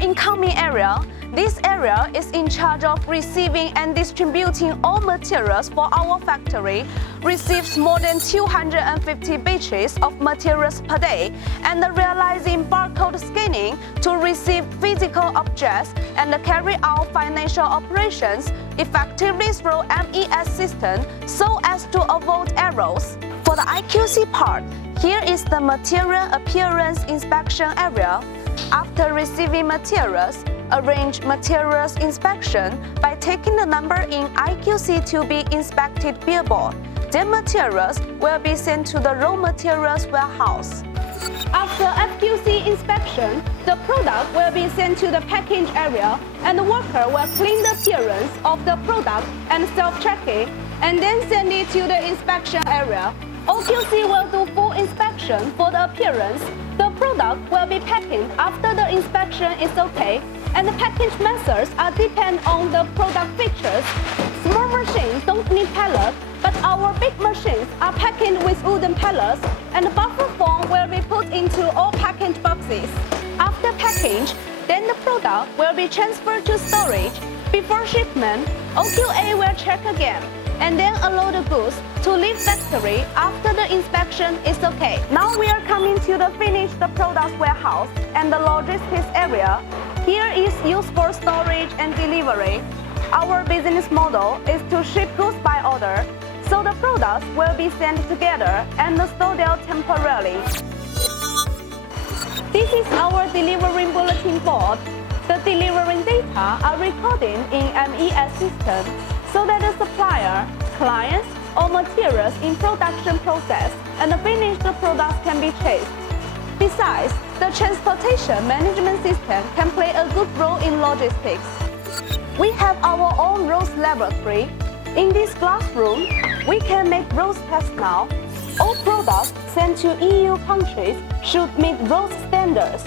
Incoming area. This area is in charge of receiving and distributing all materials for our factory, receives more than 250 batches of materials per day, and realizing barcode scanning to receive physical objects and carry out financial operations effectively through MES system so as to avoid errors. For the IQC part, here is the material appearance inspection area. After receiving materials, arrange materials inspection by taking the number in IQC to be inspected billboard. Then materials will be sent to the raw materials warehouse. After FQC inspection, the product will be sent to the package area and the worker will clean the appearance of the product and self-check it and then send it to the inspection area. OQC will do full inspection for the appearance. The product will be packaged after the inspection is okay, and the package methods are depend on the product features. Small machines don't need pallets, but our big machines are packaged with wooden pallets, and the buffer foam will be put into all package boxes. After package, then the product will be transferred to storage. Before shipment, OQA will check again, and then allow the goods to leave factory after the inspection is okay. Now we are coming to the finished products warehouse and the logistics area. Here is used for storage and delivery. Our business model is to ship goods by order, so the products will be sent together and stored there temporarily. This is our delivering bulletin board. The delivering data are recorded in MES system so that the supplier, clients, or materials in production process and the finished products can be traced. Besides, the transportation management system can play a good role in logistics. We have our own ROS laboratory. In this classroom, we can make ROS tests now. All products sent to EU countries should meet ROS standards.